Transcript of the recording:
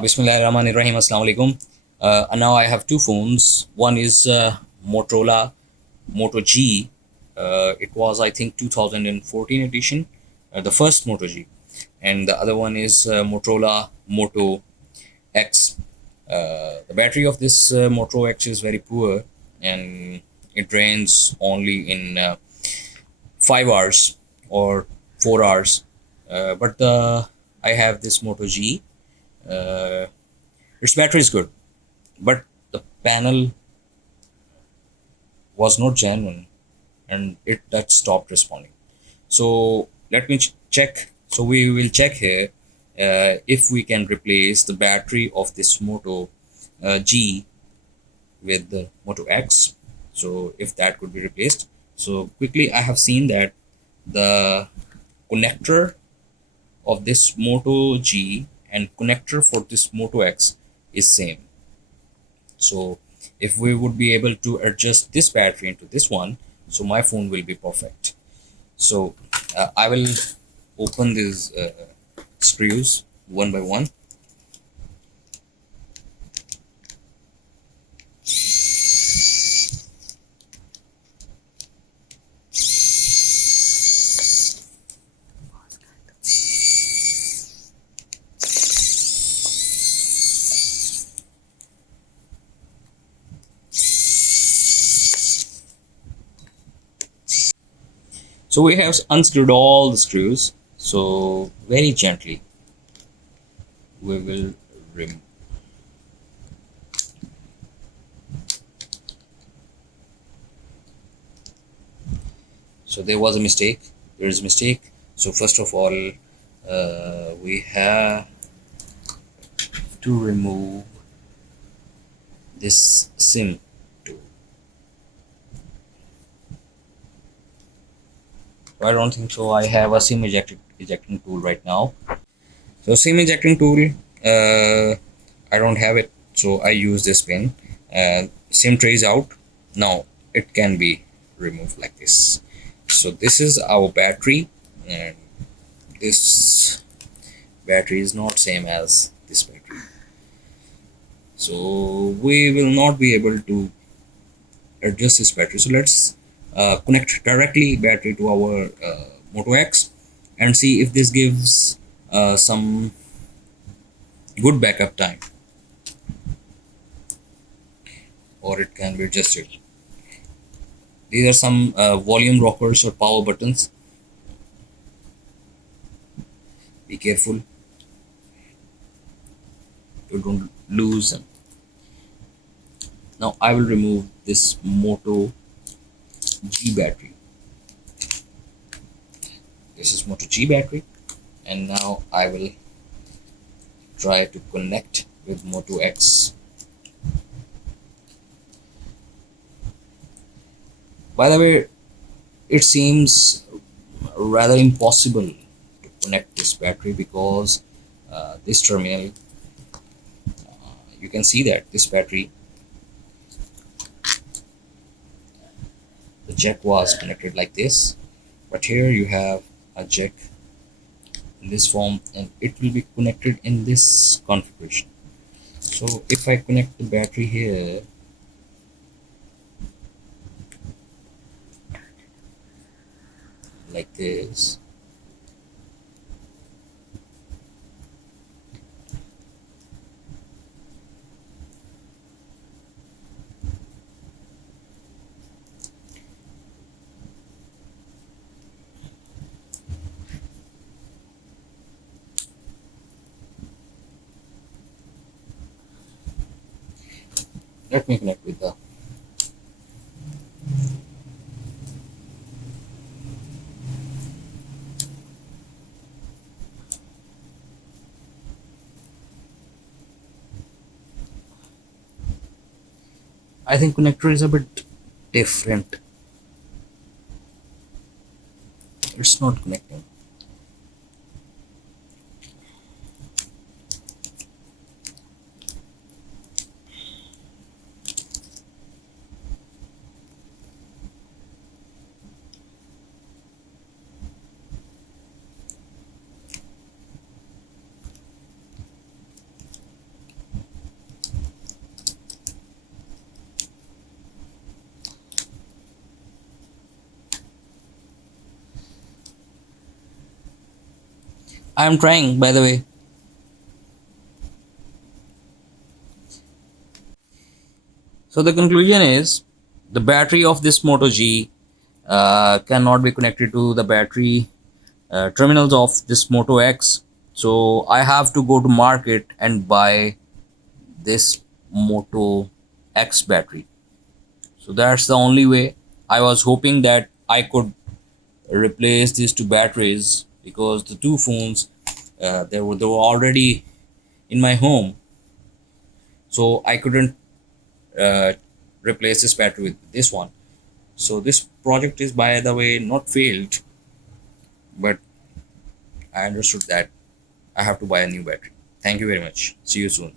Bismillahirrahmanirrahim. Assalamu alaikum. Now I have two phones. One is Motorola Moto G. It was, I think, 2014 edition, the first Moto G, and the other one is Motorola Moto X. The battery of this Moto X is very poor, and it drains only in 5 hours or 4 hours. But I have this Moto G. Uh, its battery is good, but the panel was not genuine, and it that stopped responding. So let me check. So we will check here if we can replace the battery of this Moto G with the Moto X. So if that could be replaced. So quickly, I have seen that the connector of this Moto G and connector for this Moto X is same. So if we would be able to adjust this battery into this one, so my phone will be perfect. So I will open these screws one by one. So we have unscrewed all the screws. So very gently we will remove. So there was a mistake. There is a mistake. So first of all, we have to remove this SIM tool. I don't think so. I have a SIM ejecting tool right now. So SIM ejecting tool, I don't have it. So I use this pin. SIM tray is out. Now it can be removed like this. So this is our battery, and this battery is not same as this battery. So we will not be able to adjust this battery. So let's connect directly battery to our Moto X and see if this gives some good backup time, or it can be adjusted. These are some volume rockers or power buttons. Be careful you don't lose them. Now I will remove this Moto G battery. This is Moto G battery, and now I will try to connect with Moto X. By the way, it seems rather impossible to connect this battery because this terminal, you can see that this battery, the jack was connected like this, but here you have a jack in this form, and it will be connected in this configuration. So if I connect the battery here, like this, let me connect with the I think connector is a bit different. It's not connecting. I am trying, by the way. So the conclusion is the battery of this Moto G cannot be connected to the battery terminals of this Moto X. So I have to go to market and buy this Moto X battery. So that's the only way. I was hoping that I could replace these two batteries because the two phones they were already in my home, so I couldn't uh, replace this battery with this one. So this project is, by the way, not failed, but I understood that I have to buy a new battery. Thank you very much. See you soon.